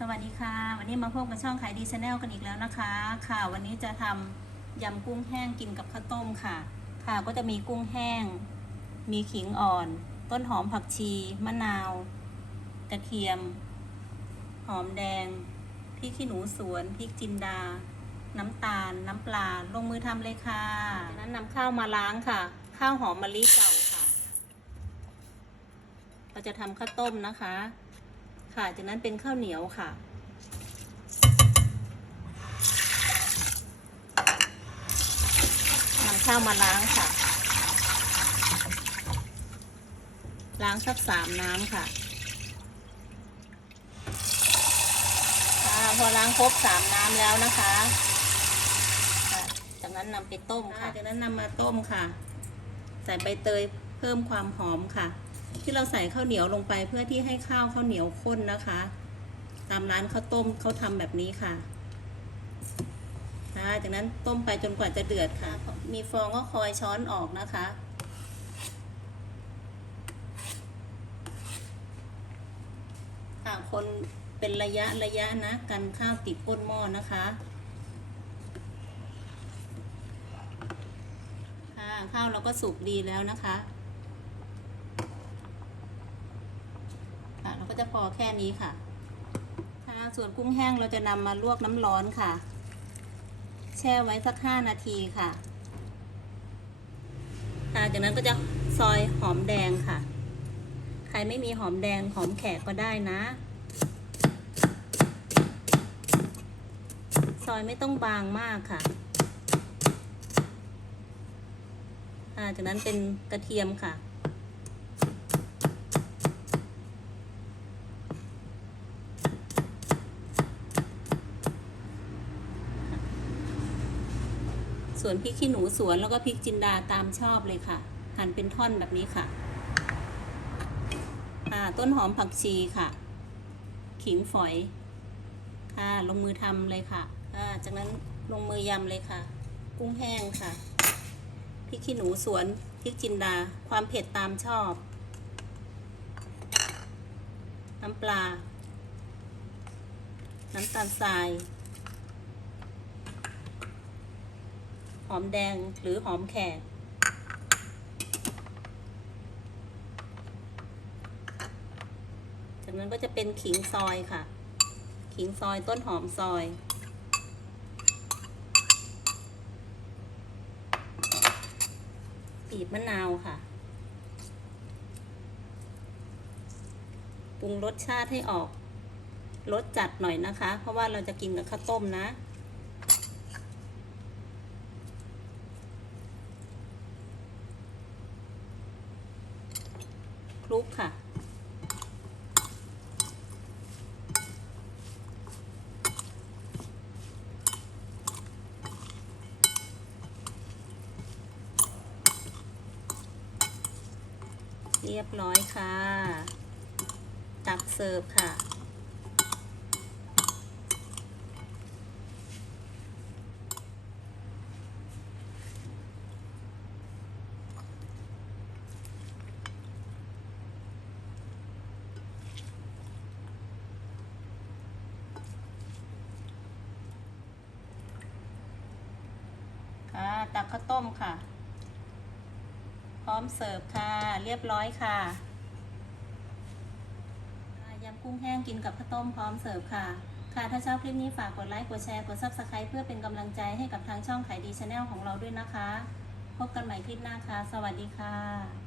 สวัสดีค่ะ วันนี้มาพบกับช่องขายดีชาแนลกันอีกแล้วนะคะ ค่ะ วันนี้จะทำยำกุ้งแห้งกินกับข้าวต้มค่ะ ค่ะก็จะมีกุ้งแห้ง มีขิงอ่อน ต้นหอมผักชีมะนาว กระเทียม หอมแดงพริกขี้หนูสวนพริกจินดา น้ำตาล น้ำปลาลงมือทำเลยค่ะจากนั้นนำข้าวมาล้างค่ะ ข้าวหอมมะลิเก่าค่ะ เราจะทำข้าวต้มนะคะ ค่ะ จากนั้นเป็นข้าวเหนียวค่ะ นำข้าวมาล้างค่ะ ล้างสักสามน้ำค่ะค่ะพอล้างครบสามน้ำแล้วนะคะค่ะจากนั้นนำไปต้มค่ะ จากนั้นนำมาต้มค่ะ ใส่ใบเตยเพิ่มความหอมค่ะ ที่เราใส่ข้าวเหนียวลงไปเพื่อที่ให้ข้าวข้าวเหนียวข้นนะคะ ตามร้านข้าวต้มเขาทำแบบนี้ค่ะค่ะจากนั้นต้มไปจนกว่าจะเดือดค่ะ มีฟองก็คอยช้อนออกนะคะ ค่ะคนเป็นระยะระยะนะ กันข้าวติดก้นหม้อนะคะค่ะข้าวเราก็สุกดีแล้วนะคะ ค่ะเราก็ จะพอแค่นี้ค่ะค่ะส่วนกุ้งแห้งเราจะนำมาลวกน้ำร้อนค่ะ แช่ไว้สักห้านาทีค่ะ ค่ะ จากนั้นก็จะซอยหอมแดงค่ะ ใครไม่มีหอมแดงหอมแขกก็ได้นะ ซอยไม่ต้องบางมากค่ะค่ะจากนั้นเป็นกระเทียมค่ะ วนพริกขี้หนูสวนแล้วก็พริกจินดาตามชอบเลยค่ะ หั่นเป็นท่อนแบบนี้ค่ะค่ะต้นหอมผักชีค่ะ ขิงฝอย ค่ะ ลงมือทำเลยค่ะค่ะจากนั้นลงมือยำเลยค่ะ กุ้งแห้งค่ะพริกขี้หนูสวนพริกจินดาความเผ็ดตามชอบ น้ำปลา น้ำตาลทราย หอมแดงหรือหอมแขกจากนั้นก็จะเป็นขิงซอยค่ะ ขิงซอยต้นหอมซอย ปีบมะนาวค่ะ ปรุงรสชาติให้ออกรสจัดหน่อยนะคะ เพราะว่าเราจะกินกับข้าวต้มนะ ลุกค่ะ เรียบร้อยค่ะ ตักเสิร์ฟค่ะ ค่ะ ตักข้าวต้มค่ะ พร้อมเสิร์ฟค่ะ เรียบร้อยค่ะยำกุ้งแห้งกินกับข้าวต้มพร้อมเสิร์ฟค่ะ ค่ะ ถ้าชอบคลิปนี้ฝากกดไลค์กดแชร์กด subscribe เพื่อเป็นกำลังใจให้กับทางช่องขายดีชาแนลของเราด้วยนะคะ พบกันใหม่คลิปหน้าค่ะ สวัสดีค่ะ